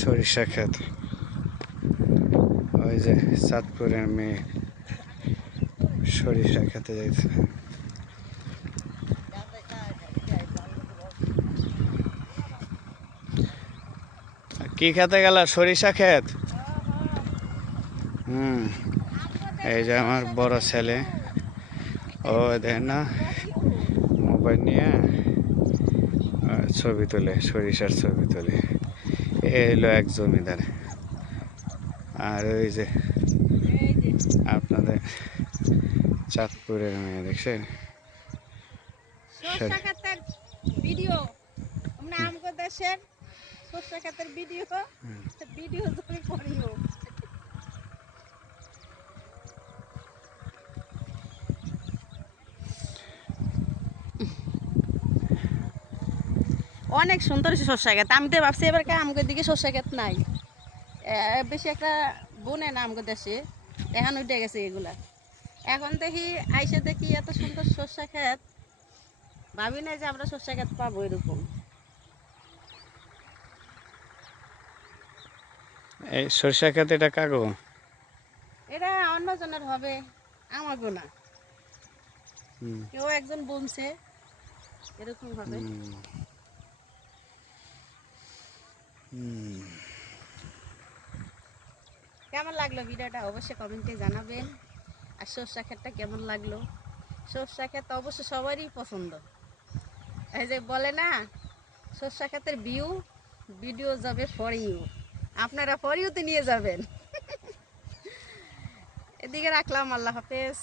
সরিষা ক্ষেত, ওই যে চাঁদপুরের মেয়ে সরিষা খেতে যাইছে। কি খেতে গেল? সরিষা ক্ষেত। এই যে আমার বড় ছেলে, ও দেখেন না মোবাইল নিয়ে ছবি তোলে, সরিষার ছবি তোলে। এই হলো এক জমিদার। আর ওই যে আপনাদের চাঁদপুরের মেয়ে দেখছেন, সরষা ক্ষেতের ভিডিও, আমরা আমগো দেশের সরষা ক্ষেতের ভিডিও ভিডিও জমি করিও। অনেক সুন্দর সরষা ক্ষেত। আমি তো ভাবছি এবার আমগো দিকে সরষা ক্ষেত নাই, বেশি একটা বনে না আমগো দেশে, এখন উঠে গেছে এগুলা। এখন দেখি আইসে দেখি এত সুন্দর সরষা ক্ষেত, ভাবি না যে আমরা সরষা ক্ষেত পাবো এরকম। এই সরিষা ক্ষেত এটা কাগো? এটা অন্যজনের হবে, আমাগো না। কেউ একজন বলছে এরকম হবে। কেমন লাগলো ভিডিওটা অবশ্যই কমেন্টে জানাবেন। আর সরষা ক্ষেতটা কেমন লাগলো? সরষা ক্ষেত অবশ্য সবারই পছন্দ। এই যে বলে না, সরষা ক্ষেতের ভিডিও যাবে ফর ইউ, আপনারা ফর ইউতে নিয়ে যাবেন। এদিকে রাখলাম, আল্লাহ হাফেজ।